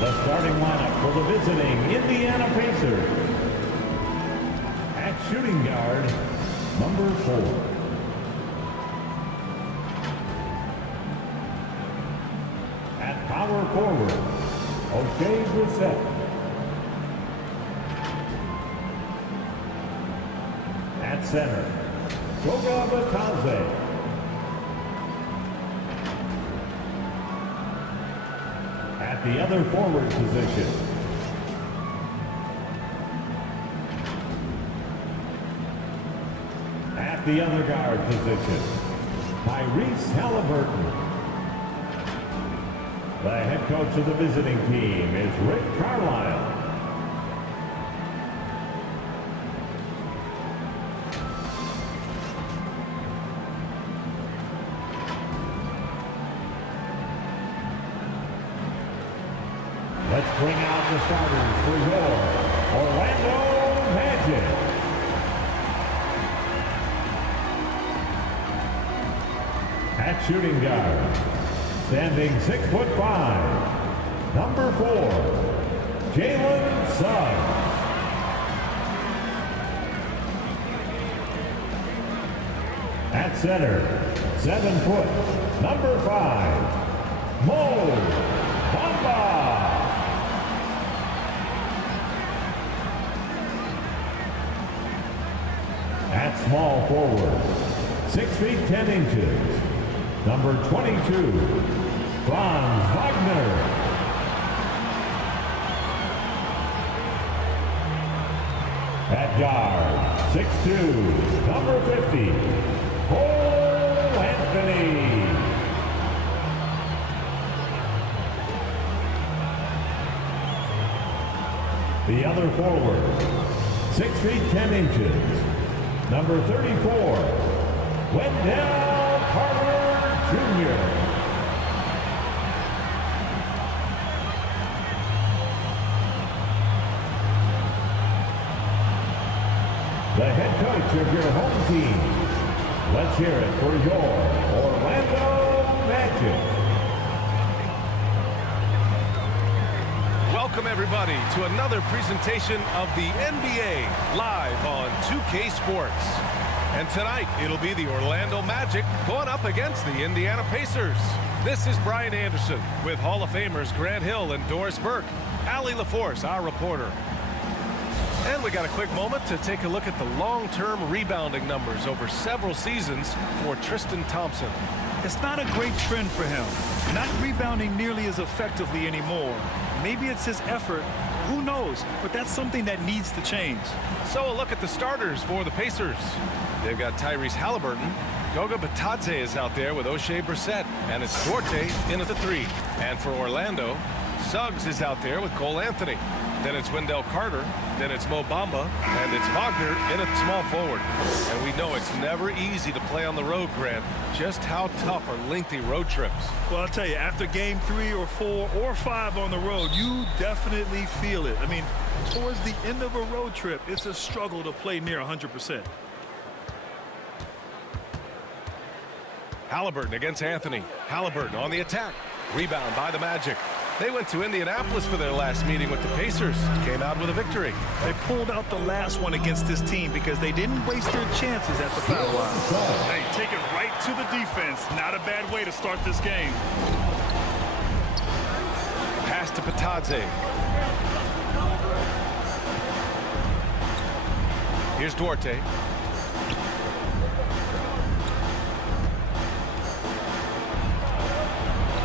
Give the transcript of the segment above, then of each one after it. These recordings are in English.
The starting lineup for the visiting Indiana Pacers. At shooting guard, number 4. At power forward, O'Shea Brissett. At center, Goga Bitadze. At the other forward position, at the other guard position, Tyrese Halliburton. The head coach of the visiting team is Rick Carlisle. Let's bring out the starters for your Orlando Magic. At shooting guard, standing 6'5", number 4, Jalen Suggs. At center, 7 foot, number 5, Mo Bamba. At small forward, 6 feet 10 inches, number 22, Franz Wagner. At guard, 6'2", number 50, Cole Anthony. The other forward, 6 feet 10 inches, number 34, Wendell Carter Jr. The head coach of your home team. Let's hear it for your Orlando Magic. Welcome everybody to another presentation of the NBA live on 2K Sports. And tonight it'll be the Orlando Magic going up against the Indiana Pacers. This is Brian Anderson with Hall of Famers Grant Hill and Doris Burke, Allie LaForce, our reporter. And we got a quick moment to take a look at the long-term rebounding numbers over several seasons for Tristan Thompson. It's not a great trend for him. Not rebounding nearly as effectively anymore. Maybe it's his effort. Who knows? But that's something that needs to change. So a look at the starters for the Pacers. They've got Tyrese Halliburton. Goga Bitadze is out there with O'Shea Brissett. And it's Duarte in at the 3. And for Orlando, Suggs is out there with Cole Anthony. Then it's Wendell Carter. Then it's Mo Bamba. And it's Wagner in at small forward. And we know it's never easy to play on the road, Grant. Just how tough are lengthy road trips? Well, I'll tell you, after game 3 or 4 or 5 on the road, you definitely feel it. I mean, towards the end of a road trip, it's a struggle to play near 100%. Halliburton against Anthony. Halliburton on the attack. Rebound by the Magic. They went to Indianapolis for their last meeting with the Pacers. Came out with a victory. They pulled out the last one against this team because they didn't waste their chances at the foul line. Hey, take it right to the defense. Not a bad way to start this game. Pass to Bitadze. Here's Duarte.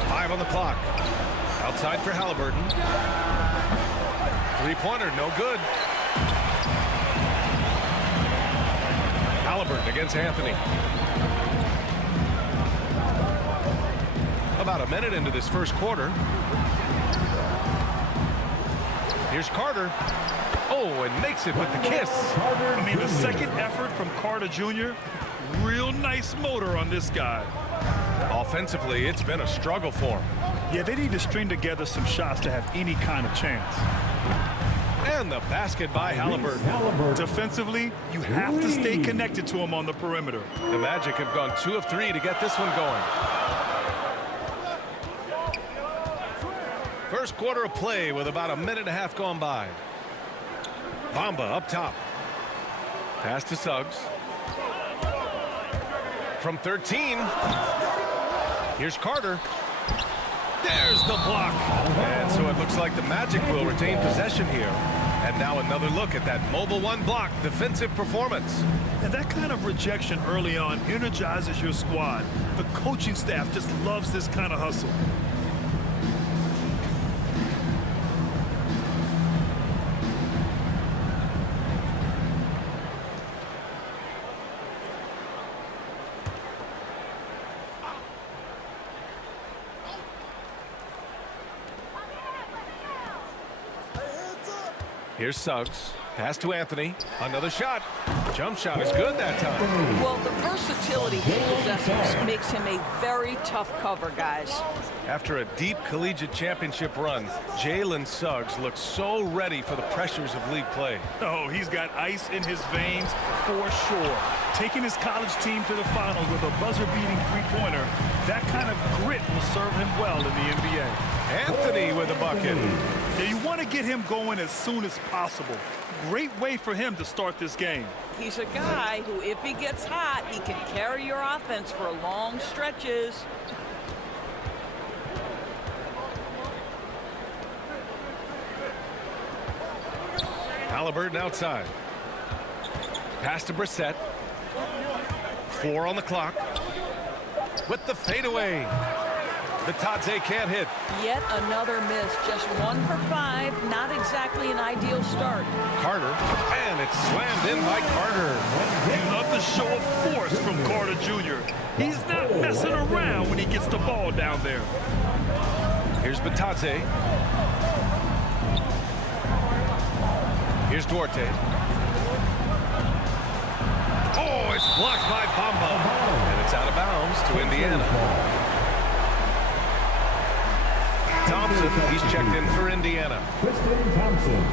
Five on the clock. Outside for Halliburton. Three-pointer, no good. Halliburton against Anthony. About a minute into this first quarter. Here's Carter. Oh, and makes it with the kiss. I mean, the second effort from Carter Jr., real nice motor on this guy. Offensively, it's been a struggle for him. Yeah, they need to string together some shots to have any kind of chance. And the basket by Halliburton. Defensively, you have to stay connected to him on the perimeter. The Magic have gone 2 of 3 to get this one going. First quarter of play with about a minute and a half gone by. Bamba up top. Pass to Suggs. From 13. Here's Carter. There's the block. And so it looks like the Magic will retain possession here. And now another look at that Mobile One block defensive performance. And that kind of rejection early on energizes your squad. The coaching staff just loves this kind of hustle. Here's Suggs. Pass to Anthony. Another shot. Jump shot is good that time. Well, the versatility he possesses makes him a very tough cover, guys. After a deep collegiate championship run, Jalen Suggs looks so ready for the pressures of league play. Oh, he's got ice in his veins for sure. Taking his college team to the finals with a buzzer-beating three-pointer, that kind of grit will serve him well in the NBA. Anthony with a bucket. Yeah, you want to get him going as soon as possible. Great way for him to start this game. He's a guy who, if he gets hot, he can carry your offense for long stretches. Halliburton outside. Pass to Brissett. 4 on the clock. With the fadeaway. Bitadze can't hit. Yet another miss. Just 1 for 5. Not exactly an ideal start. Carter. And it's slammed in by Carter. You love the show of force from Carter Jr. He's not messing around when he gets the ball down there. Here's Bitadze. Here's Duarte. Oh, it's blocked by Bamba. And it's out of bounds to Indiana. Thompson, he's checked in for Indiana. Tristan Thompson.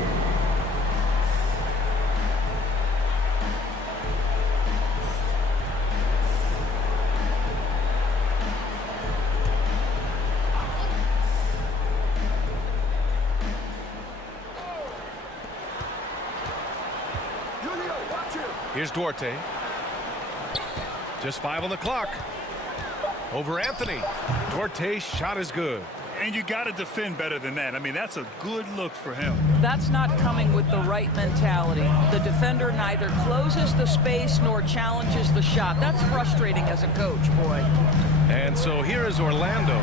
Here's Duarte. Just 5 on the clock. Over Anthony. Duarte's shot is good. And you got to defend better than that. I mean, that's a good look for him. That's not coming with the right mentality. The defender neither closes the space nor challenges the shot. That's frustrating as a coach, boy. And so here is Orlando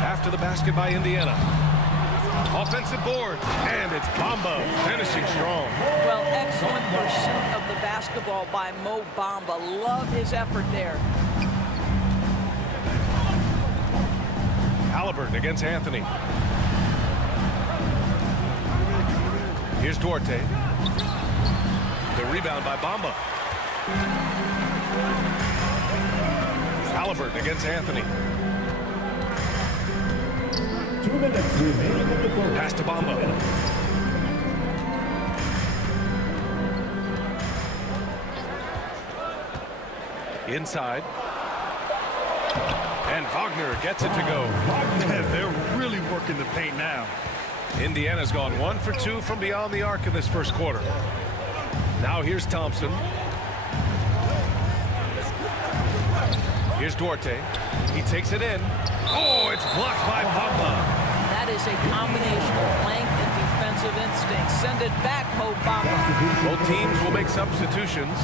after the basket by Indiana. Offensive board, and it's Bamba finishing strong. Well, excellent pursuit of the basketball by Mo Bamba. Love his effort there. Halliburton against Anthony. Here's Duarte. The rebound by Bamba. Halliburton against Anthony. 2 minutes remaining in the first. Pass to Bamba. Inside. And Wagner gets it to go. They're really working the paint now. Indiana's gone 1 for 2 from beyond the arc in this first quarter. Now here's Thompson. Here's Duarte. He takes it in. Oh, it's blocked by Bamba. That is a combination of length and defensive instinct. Send it back, Mo Bamba. Both teams will make substitutions.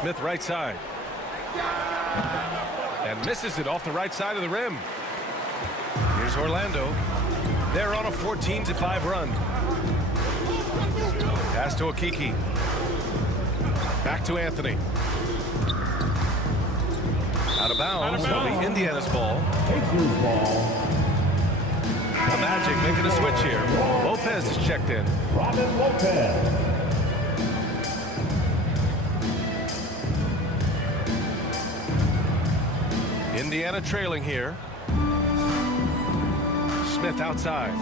Smith right side. And misses it off the right side of the rim. Here's Orlando. They're on a 14-5 run. Pass to Okiki. Back to Anthony. Out of bounds. It'll be Indiana's ball. Pacers ball. The Magic making a switch here. Lopez is checked in. Robin Lopez. Indiana trailing here. Smith outside.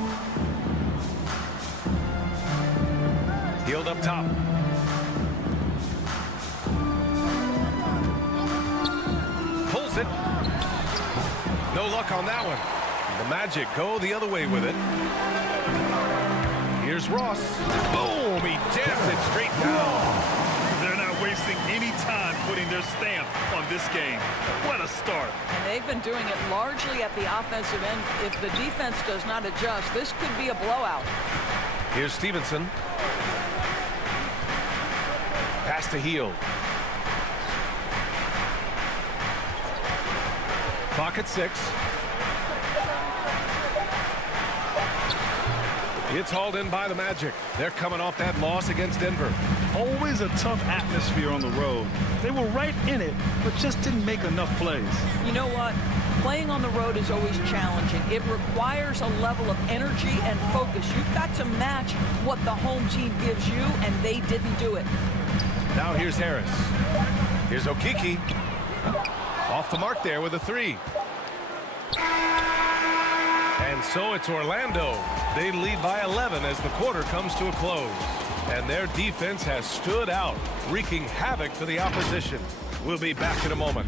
Healed up top. Pulls it. No luck on that one. The Magic go the other way with it. Here's Ross. Boom! He jams it straight down. They're not wasting any time putting their stamp on this game. What a start. And they've been doing it largely at the offensive end. If the defense does not adjust, this could be a blowout. Here's Stevenson. Pass to Hield. Clock at 6. It's hauled in by the Magic. They're coming off that loss against Denver. Always a tough atmosphere on the road. They were right in it, but just didn't make enough plays. You know what? Playing on the road is always challenging. It requires a level of energy and focus. You've got to match what the home team gives you, and they didn't do it. Now here's Harris. Here's Okeke. Off the mark there with a 3. And so it's Orlando. They lead by 11 as the quarter comes to a close. And their defense has stood out, wreaking havoc for the opposition. We'll be back in a moment.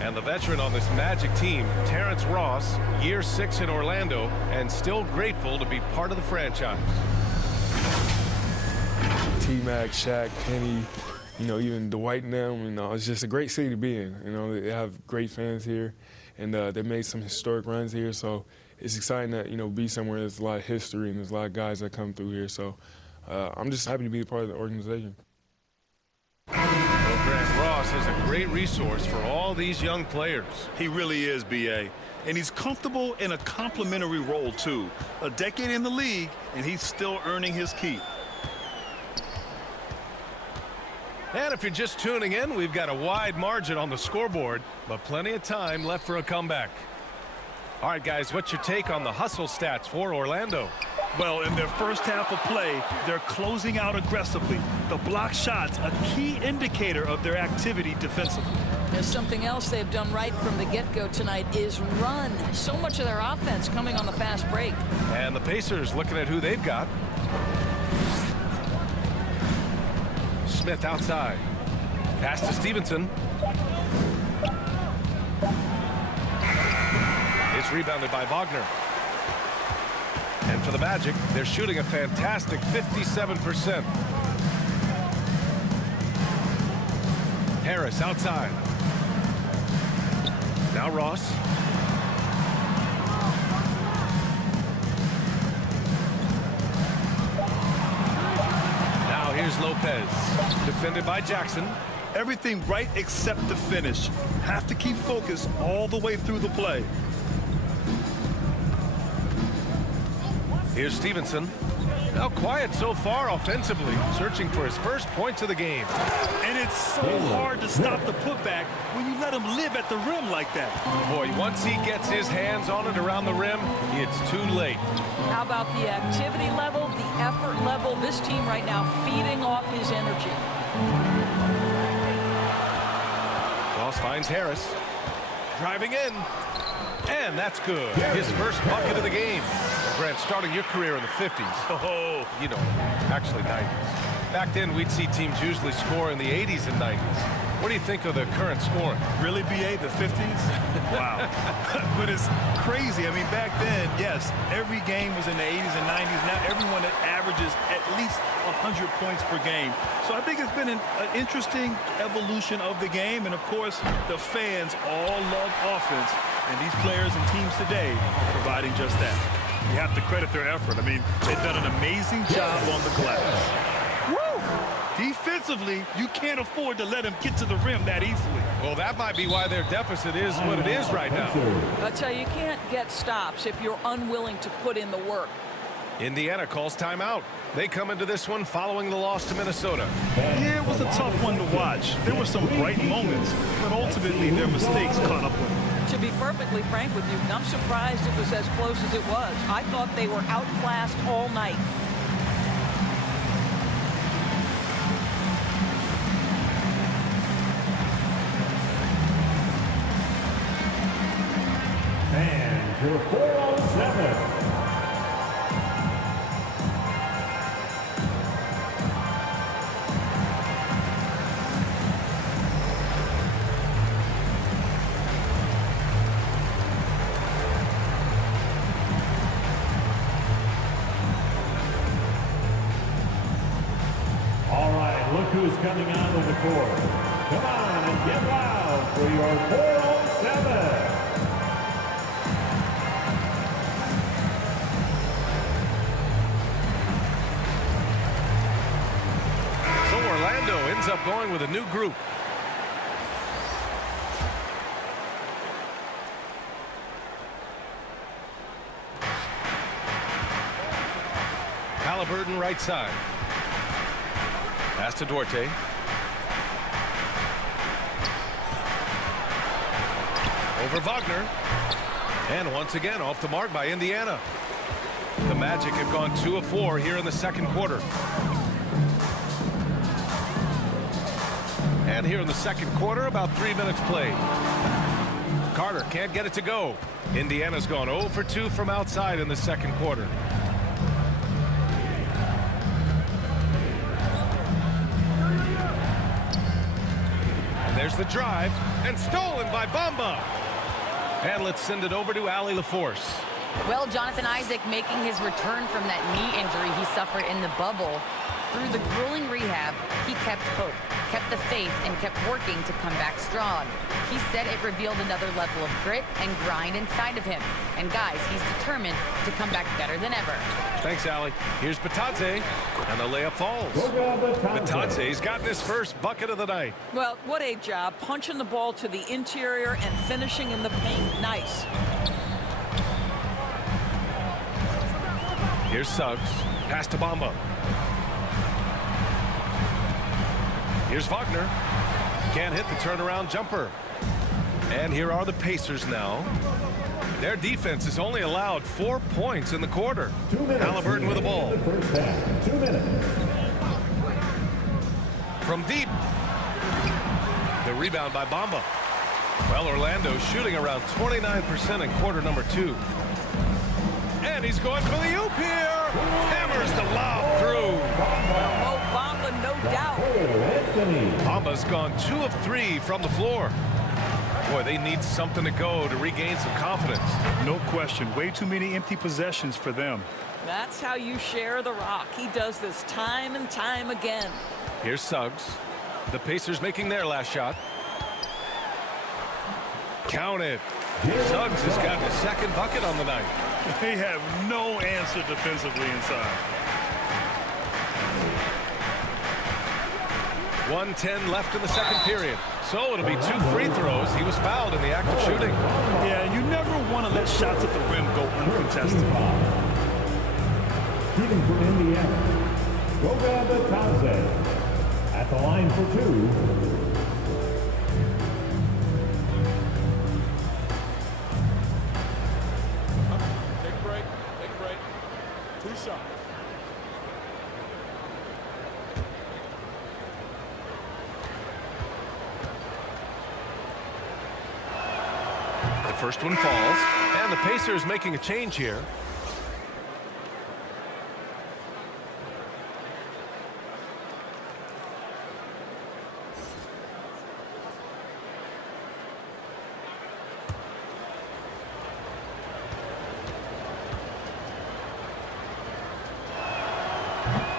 And the veteran on this Magic team, Terrence Ross, year 6 in Orlando, and still grateful to be part of the franchise. T-Mac, Shaq, Penny, you know, even Dwight and them, you know, it's just a great city to be in. You know, they have great fans here, and they made some historic runs here, so it's exciting that, you know, be somewhere there's a lot of history and there's a lot of guys that come through here. So I'm just happy to be a part of the organization. Well, Grant, Ross is a great resource for all these young players. He really is, B.A. And he's comfortable in a complimentary role, too. A decade in the league, and he's still earning his keep. And if you're just tuning in, we've got a wide margin on the scoreboard, but plenty of time left for a comeback. All right, guys, what's your take on the hustle stats for Orlando? Well, in their first half of play, they're closing out aggressively. The block shots, a key indicator of their activity defensively. There's something else they've done right from the get-go tonight is run. So much of their offense coming on the fast break. And the Pacers looking at who they've got. Smith outside. Pass to Stevenson. It's rebounded by Wagner. And for the Magic, they're shooting a fantastic 57%. Harris outside. Now Ross. Now here's Lopez. Defended by Jackson. Everything right except the finish. Have to keep focused all the way through the play. Here's Stevenson. Now quiet so far offensively, searching for his first points of the game. And it's so hard to stop the putback when you let him live at the rim like that. Boy, once he gets his hands on it around the rim, it's too late. How about the activity level, the effort level? This team right now feeding off his energy. Ross finds Harris. Driving in. And that's good. His first bucket of the game. Grant, starting your career in the 50s. Oh, You know, actually 90s. Back then, we'd see teams usually score in the 80s and 90s. What do you think of the current scoring? really, B.A., the 50s? Wow. But it's crazy. I mean, back then, yes, every game was in the 80s and 90s. Now everyone that averages at least 100 points per game. So I think it's been an interesting evolution of the game. And, of course, the fans all love offense. And these players and teams today are providing just that. You have to credit their effort. I mean, they've done an amazing job on the glass. Woo! Defensively, you can't afford to let him get to the rim that easily. Well, that might be why their deficit is what it is right now. I tell you, you can't get stops if you're unwilling to put in the work. Indiana calls timeout. They come into this one following the loss to Minnesota. Yeah, it was a tough one to watch. There were some bright moments, but ultimately their mistakes caught up with them. To be perfectly frank with you, I'm surprised it was as close as it was. I thought they were outclassed all night. And your 407. All right, look who's coming out of the court. Come on and get loud for your 407. So Orlando ends up going with a new group. Halliburton right side. Pass to Duarte. Over Wagner. And once again off the mark by Indiana. The Magic have gone 2 of 4 here in the second quarter. And here in the second quarter, about 3 minutes played. Carter can't get it to go. Indiana's gone 0 for 2 from outside in the second quarter. And there's the drive, and stolen by Bamba. And let's send it over to Allie LaForce. Well, Jonathan Isaac making his return from that knee injury he suffered in the bubble. Through the grueling rehab, he kept hope, kept the faith, and kept working to come back strong. He said it revealed another level of grit and grind inside of him. And guys, he's determined to come back better than ever. Thanks, Allie. Here's Batadze, and the layup falls. Batadze's gotten his first bucket of the night. Well, what a job punching the ball to the interior and finishing in the paint. Nice. Here's Suggs. Pass to Bamba. Here's Wagner. Can't hit the turnaround jumper. And here are the Pacers now. Their defense has only allowed 4 points in the quarter. Halliburton with the ball. First half, 2 minutes. From deep. The rebound by Bamba. Well, Orlando shooting around 29% in quarter number 2. And he's going for the oop here. Hammers the lob through. Oh, Bamba, no doubt. Bamba's gone 2 of 3 from the floor. Boy, they need something to go to regain some confidence. No question. Way too many empty possessions for them. That's how you share the rock. He does this time and time again. Here's Suggs. The Pacers making their last shot. Count it. Suggs has gotten his second bucket on the night. They have no answer defensively inside. 1:10 left in the second period. So it'll be 2 free throws. He was fouled in the act of shooting. Yeah, you never want to let shots at the rim go uncontested. Shooting from Indiana, Goga Batadze at the line for 2. Take a break. Take a break. 2 shots. The first one falls, and the Pacers making a change here.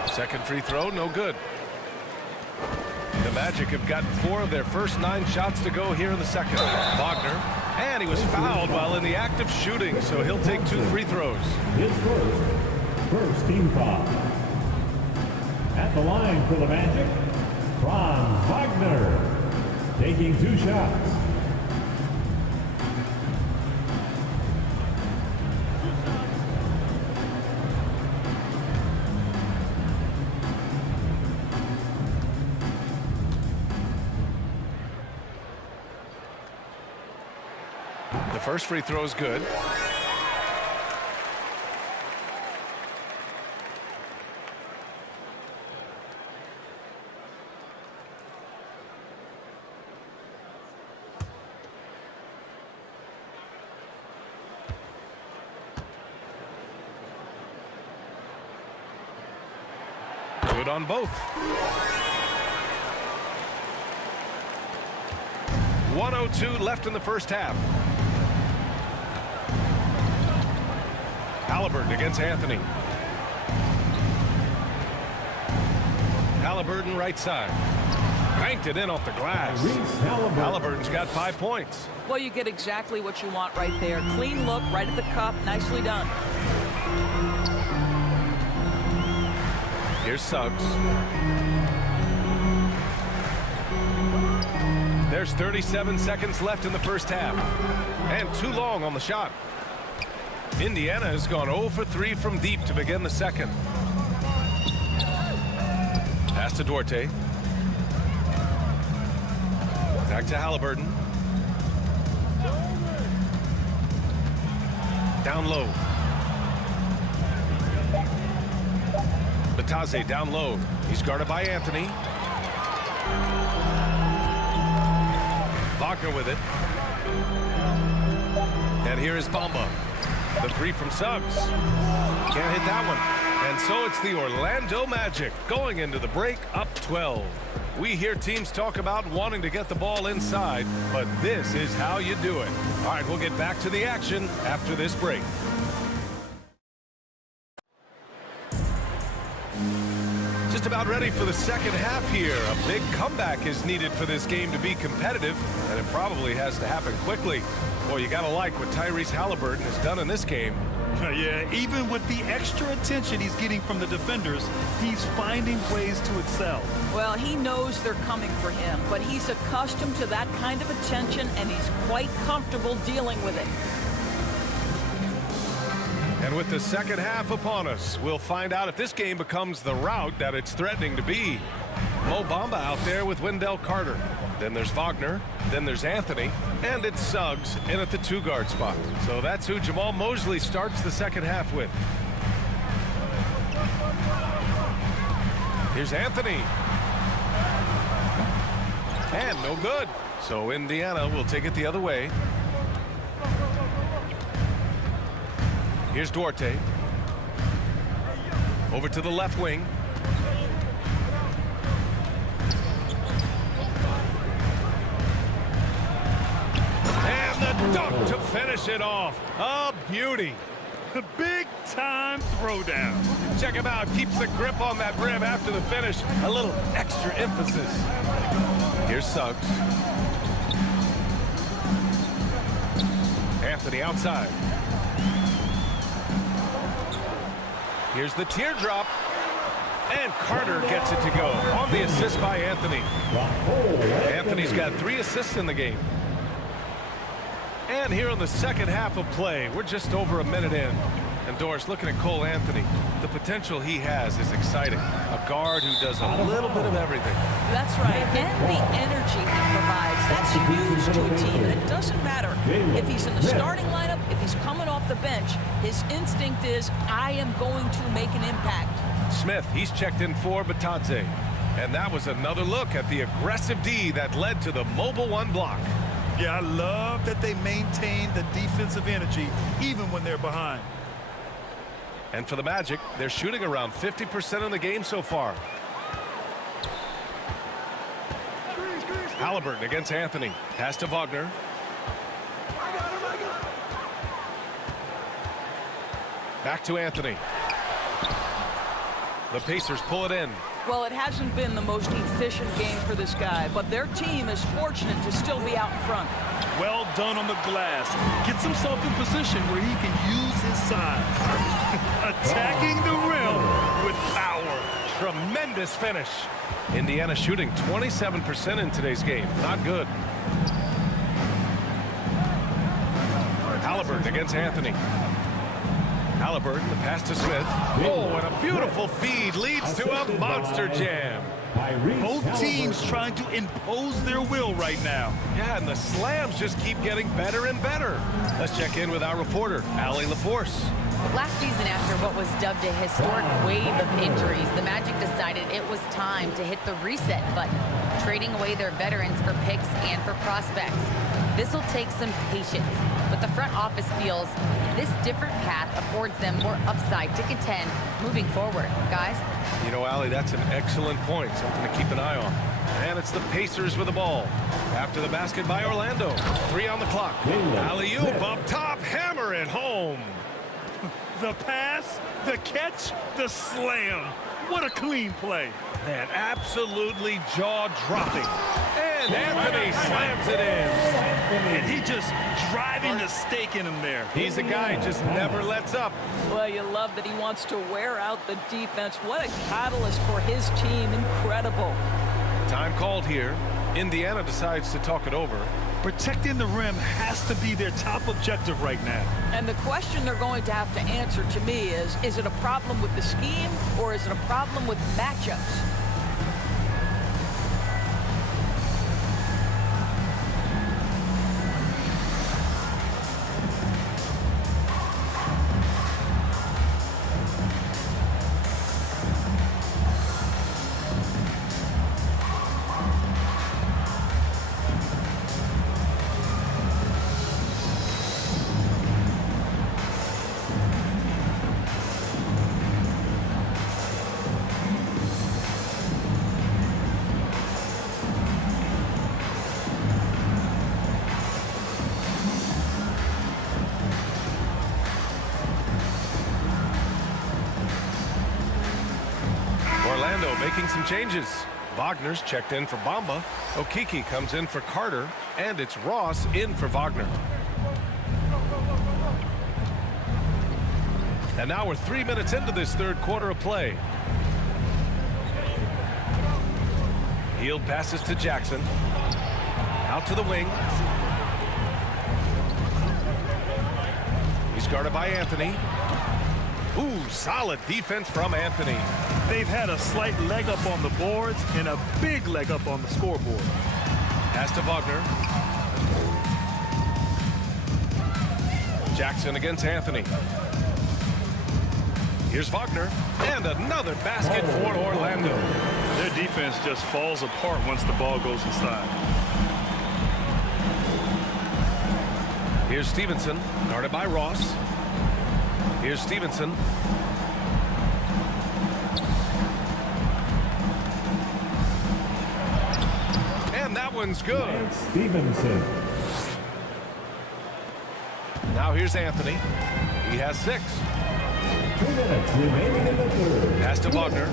Second free throw, no good. The Magic have gotten 4 of their first 9 shots to go here in the second. Wagner And he was fouled while in the act of shooting, so he'll take 2 free throws. His first team foul. At the line for the Magic, Franz Wagner, taking 2 shots. The first free throw is good. Good on both. 1:02 left in the first half. Halliburton against Anthony. Halliburton right side. Banked it in off the glass. Halliburton's got 5 points. Well, you get exactly what you want right there. Clean look, right at the cup. Nicely done. Here's Suggs. There's 37 seconds left in the first half. And too long on the shot. Indiana has gone 0 for 3 from deep to begin the second. Pass to Duarte. Back to Halliburton. Down low. Bataze down low. He's guarded by Anthony. Wagner with it. And here is Bamba. The 3 from Suggs. Can't hit that one. And so it's the Orlando Magic going into the break up 12. We hear teams talk about wanting to get the ball inside, but this is how you do it. All right, we'll get back to the action after this break. Just about ready for the second half here. A big comeback is needed for this game to be competitive, and it probably has to happen quickly. Boy, you gotta like what Tyrese Halliburton has done in this game. Yeah, even with the extra attention he's getting from the defenders, he's finding ways to excel. Well, he knows they're coming for him, but he's accustomed to that kind of attention, and he's quite comfortable dealing with it. And with the second half upon us, we'll find out if this game becomes the rout that it's threatening to be. Mo Bamba out there with Wendell Carter. Then there's Wagner. Then there's Anthony. And it's Suggs in at the 2-guard spot. So that's who Jamal Mosley starts the second half with. Here's Anthony. And no good. So Indiana will take it the other way. Here's Duarte. Over to the left wing. And the dunk to finish it off. A beauty. The big-time throwdown. Check him out. Keeps the grip on that rim after the finish. A little extra emphasis. Here's Suggs. Anthony outside. Here's the teardrop. And Carter gets it to go on the assist by Anthony. Anthony's got 3 assists in the game. And here in the second half of play, we're just over a minute in. And Doris, looking at Cole Anthony, the potential he has is exciting. A guard who does a little bit of everything. That's right. And the energy he provides, that's huge to a team. And it doesn't matter if he's in the starting lineup, if he's coming off the bench. His instinct is, I am going to make an impact. Smith, he's checked in for Bataze. And that was another look at the aggressive D that led to the mobile 1 block. Yeah, I love that they maintain the defensive energy even when they're behind. And for the Magic, they're shooting around 50% in the game so far. Halliburton against Anthony. Pass to Wagner. Back to Anthony. The Pacers pull it in. Well, it hasn't been the most efficient game for this guy, but their team is fortunate to still be out in front. Well done on the glass. Gets himself in position where he can use his size. Attacking the rim with power. Tremendous finish. Indiana shooting 27% in today's game. Not good. Halliburton against Anthony. Halliburton, the pass to Smith. Oh, and a beautiful feed leads to a monster jam. Both teams trying to impose their will right now. Yeah, and the slams just keep getting better and better. Let's check in with our reporter, Allie LaForce. Last season, after what was dubbed a historic wave of injuries, the Magic decided it was time to hit the reset button, trading away their veterans for picks and for prospects. This will take some patience, but the front office feels this different path affords them more upside to contend moving forward. Guys? You know, Allie, that's an excellent point. Something to keep an eye on. And it's the Pacers with the ball. After the basket by Orlando. 3 on the clock. Alley-oop up top. Hammer it home. The pass, the catch, the slam. What a clean play. Man, absolutely jaw-dropping. And Anthony slams it in. And he just driving the stake in him there. He's a guy just never lets up. Well, you love that he wants to wear out the defense. What a catalyst for his team. Incredible. Time called here. Indiana decides to talk it over. Protecting the rim has to be their top objective right now. And the question they're going to have to answer to me is it a problem with the scheme or is it a problem with matchups? Orlando making some changes. Wagner's checked in for Bamba. Okeke comes in for Carter. And it's Ross in for Wagner. And now we're 3 minutes into this third quarter of play. Hield passes to Jackson. Out to the wing. He's guarded by Anthony. Ooh, solid defense from Anthony. They've had a slight leg up on the boards and a big leg up on the scoreboard. Pass to Wagner. Jackson against Anthony. Here's Wagner. And another basket for Orlando. Their defense just falls apart once the ball goes inside. Here's Stevenson, guarded by Ross. Here's Stevenson. And that one's good. Stevenson. Now here's Anthony. He has 6. 2 minutes remaining in the third. Pass to Wagner.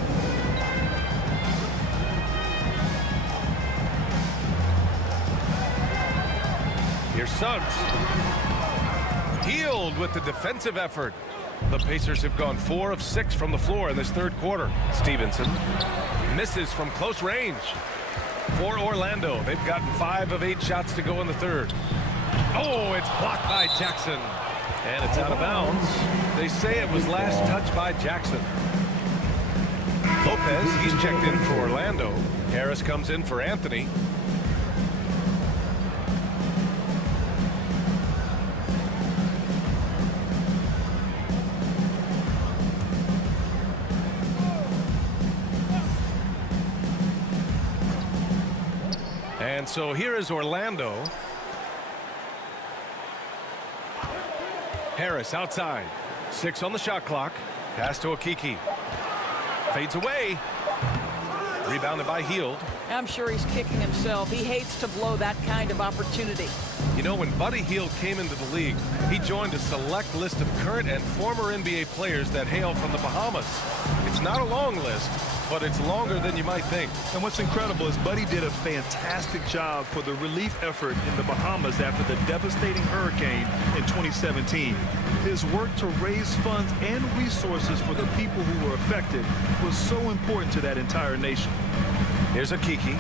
Here's Suggs. Hield with the defensive effort. The Pacers have gone 4 of 6 from the floor in this third quarter. Stevenson misses from close range. For Orlando, they've gotten 5 of 8 shots to go in the third. Oh, it's blocked by Jackson. And it's out of bounds. They say it was last touched by Jackson. Lopez, he's checked in for Orlando. Harris comes in for Anthony. And so here is Orlando. Harris outside. 6 on the shot clock. Pass to Okeke. Fades away. Rebounded by Hield. I'm sure he's kicking himself. He hates to blow that kind of opportunity. You know, when Buddy Hield came into the league, he joined a select list of current and former NBA players that hail from the Bahamas. It's not a long list, but it's longer than you might think. And what's incredible is Buddy did a fantastic job for the relief effort in the Bahamas after the devastating hurricane in 2017. His work to raise funds and resources for the people who were affected was so important to that entire nation. Here's a Kiki.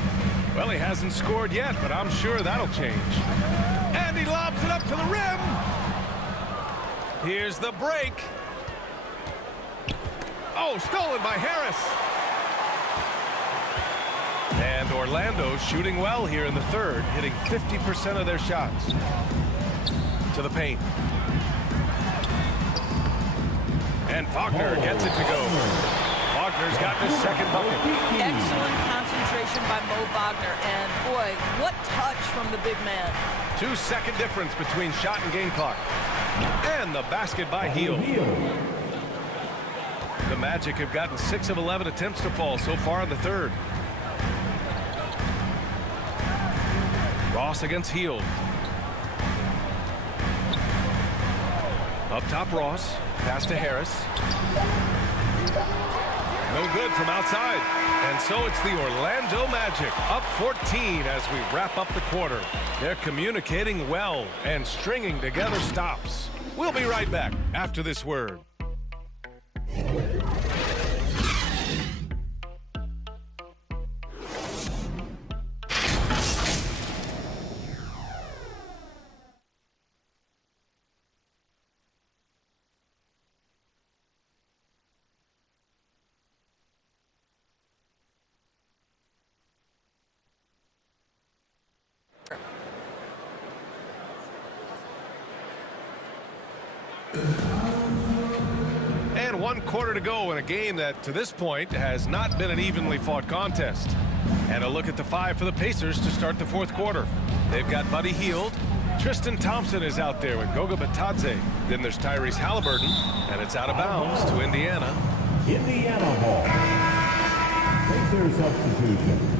Well, he hasn't scored yet, but I'm sure that'll change. And he lobs it up to the rim. Here's the break. Oh, stolen by Harris. And Orlando shooting well here in the third, hitting 50% of their shots. To the paint. And Wagner gets it to go. Wagner's gotten his second bucket. Excellent concentration by Mo Wagner. And, boy, what touch from the big man. 2-second difference between shot and game clock. And the basket by Hield. The Magic have gotten 6 of 11 attempts to fall so far in the third. Ross against Hield. Up top, Ross. Pass to Harris. No good from outside. And so it's the Orlando Magic up 14 as we wrap up the quarter. They're communicating well and stringing together stops. We'll be right back after this word. And 1 quarter to go in a game that, to this point, has not been an evenly fought contest. And a look at the 5 for the Pacers to start the fourth quarter. They've got Buddy Hield. Tristan Thompson is out there with Goga Bitadze. Then there's Tyrese Halliburton, and it's out of bounds to Indiana. Indiana ball. Pacers substitution.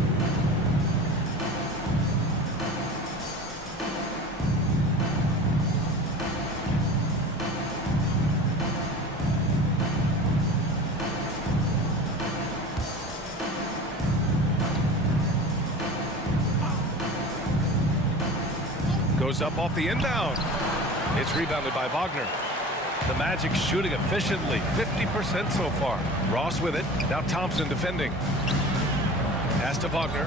Goes up off the inbound. It's rebounded by Wagner. The Magic shooting efficiently, 50% so far. Ross with it. Now Thompson defending. Pass to Wagner.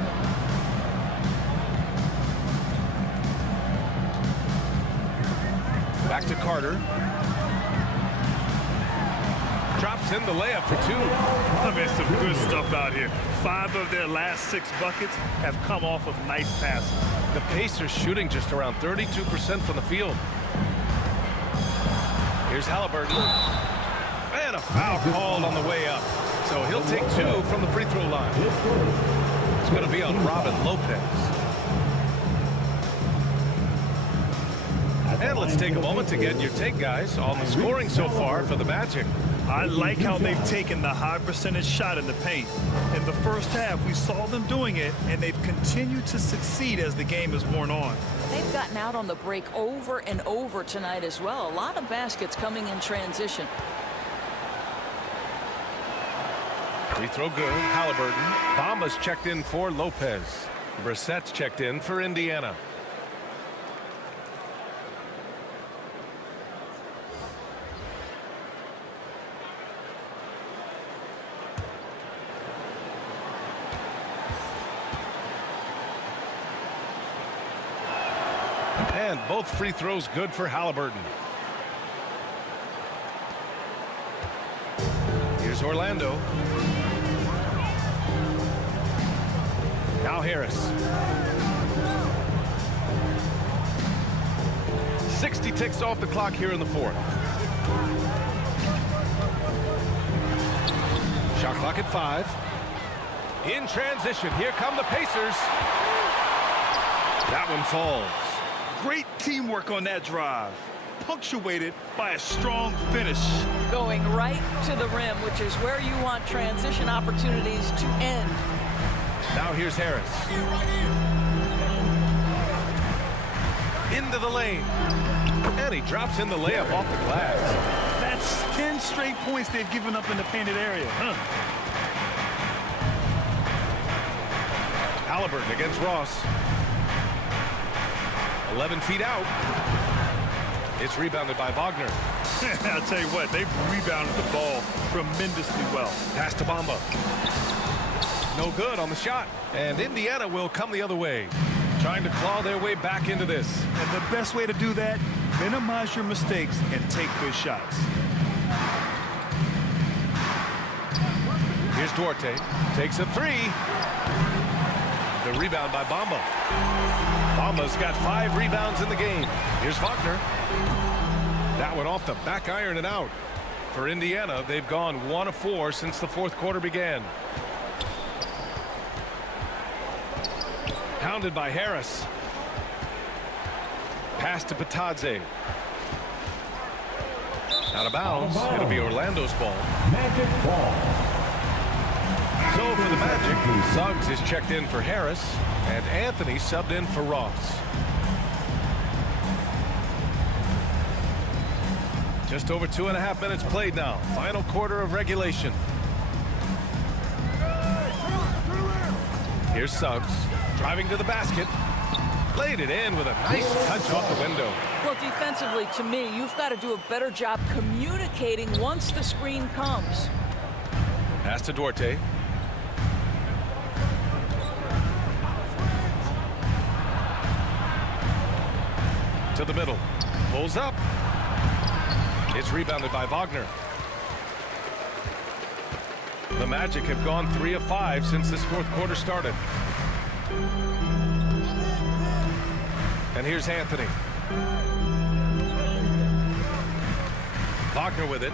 Back to Carter. Drops in the layup for 2. I mean, some good stuff out here. 5 of their last 6 buckets have come off of nice passes. The Pacers shooting just around 32% from the field. Here's Halliburton. And a foul called on the way up. So he'll take 2 from the free throw line. It's going to be on Robin Lopez. And let's take a moment to get your take, guys, on the scoring so far for the Magic. I like how they've taken the high percentage shot in the paint. In the first half, we saw them doing it, and they've continued to succeed as the game has worn on. They've gotten out on the break over and over tonight as well. A lot of baskets coming in transition. Free throw good. Halliburton. Bamba's checked in for Lopez. Brissett's checked in for Indiana. And both free throws good for Halliburton. Here's Orlando. Now Harris. 60 ticks off the clock here in the fourth. Shot clock at 5. In transition, here come the Pacers. That one falls. Great teamwork on that drive, punctuated by a strong finish. Going right to the rim, which is where you want transition opportunities to end. Now here's Harris. into the lane. And he drops in the layup off the glass. That's 10 straight points they've given up in the painted area. Halliburton against Ross. 11 feet out. It's rebounded by Wagner. I'll tell you what, they've rebounded the ball tremendously well. Pass to Bamba. No good on the shot. And Indiana will come the other way, trying to claw their way back into this. And the best way to do that, minimize your mistakes and take good shots. Here's Duarte. Takes a three. The rebound by Bamba. Bamba's got 5 rebounds in the game. Here's Wagner. That one off the back iron and out. For Indiana, they've gone 1 of 4 since the fourth quarter began. Hounded by Harris. Pass to Patadze. Out of bounds. It'll be Orlando's ball. Magic ball. So for the Magic, Suggs is checked in for Harris, and Anthony subbed in for Ross. Just over 2.5 minutes played now. Final quarter of regulation. Here's Suggs, driving to the basket. Laid it in with a nice touch off the window. Well, defensively, to me, you've got to do a better job communicating once the screen comes. Pass to Duarte. To the middle. Pulls up. It's rebounded by Wagner. The Magic have gone 3 of 5 since this fourth quarter started. And here's Anthony. Wagner with it.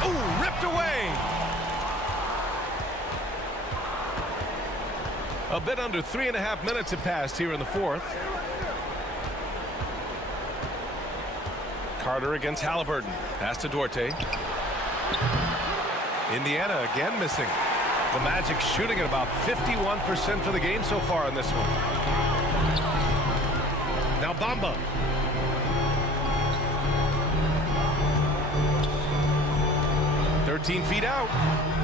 Oh, ripped away. A bit under 3.5 minutes have passed here in the fourth. Carter against Halliburton. Pass to Duarte. Indiana again missing. The Magic shooting at about 51% for the game so far on this one. Now Bamba. "13 feet out.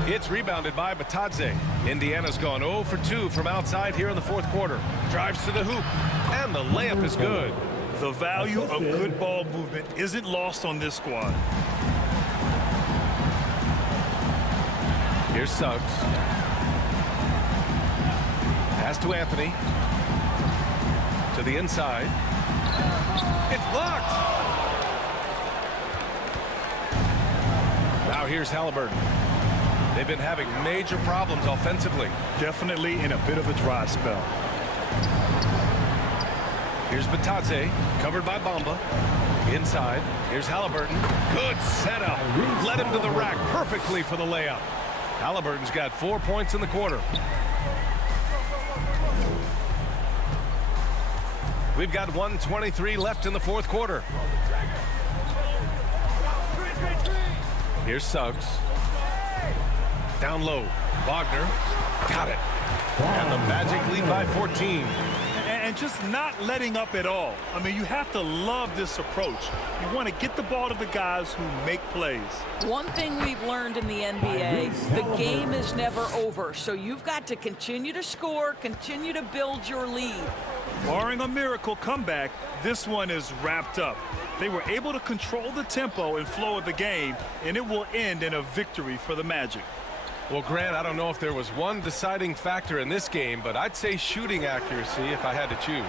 It's rebounded by Batadze. Indiana's gone 0 for 2 from outside here in the fourth quarter. Drives to the hoop, and the layup is good. The value of good ball movement isn't lost on this squad. Here's Suggs. Pass to Anthony. To the inside. It's blocked. Now here's Halliburton. They've been having major problems offensively. Definitely in a bit of a dry spell. Here's Batadze, covered by Bamba. Inside, here's Halliburton. Good setup. Led him to the rack perfectly for the layup. Halliburton's got 4 points in the quarter. We've got 1:23 left in the fourth quarter. Here's Suggs. Down low. Wagner. Got it. And the Magic lead by 14. And just not letting up at all. I mean, you have to love this approach. You want to get the ball to the guys who make plays. One thing we've learned in the NBA, the game is never over. So you've got to continue to score, continue to build your lead. Barring a miracle comeback, this one is wrapped up. They were able to control the tempo and flow of the game, and it will end in a victory for the Magic. Well, Grant, I don't know if there was one deciding factor in this game, but I'd say shooting accuracy if I had to choose.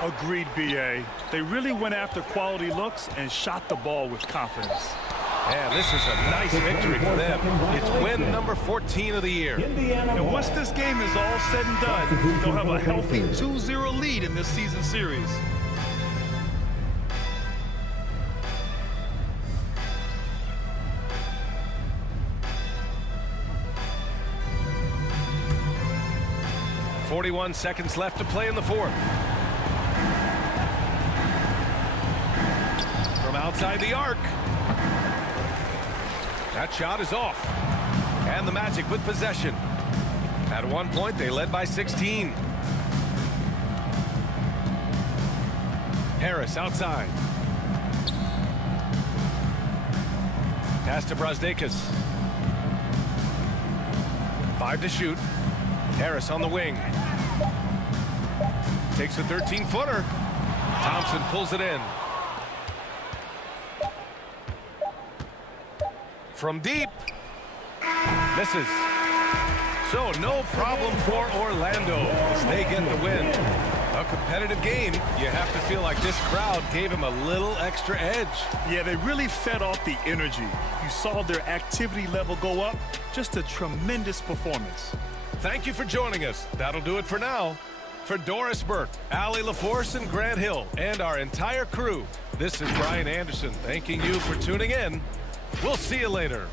Agreed, B.A. They really went after quality looks and shot the ball with confidence. And this is a nice victory for them. It's win number 14 of the year. And once this game is all said and done, they'll have a healthy 2-0 lead in this season series. .41 seconds left to play in the fourth. From outside the arc. That shot is off. And the Magic with possession. At one point, they led by 16. Harris outside. Pass to Brazdeikis. 5 to shoot. Harris on the wing. Takes a 13-footer. Thompson pulls it in. From deep. Misses. So no problem for Orlando as they get the win. A competitive game. You have to feel like this crowd gave him a little extra edge. Yeah, they really fed off the energy. You saw their activity level go up. Just a tremendous performance. Thank you for joining us. That'll do it for now. For Doris Burke, Allie LaForce, and Grant Hill, and our entire crew, this is Brian Anderson thanking you for tuning in. We'll see you later.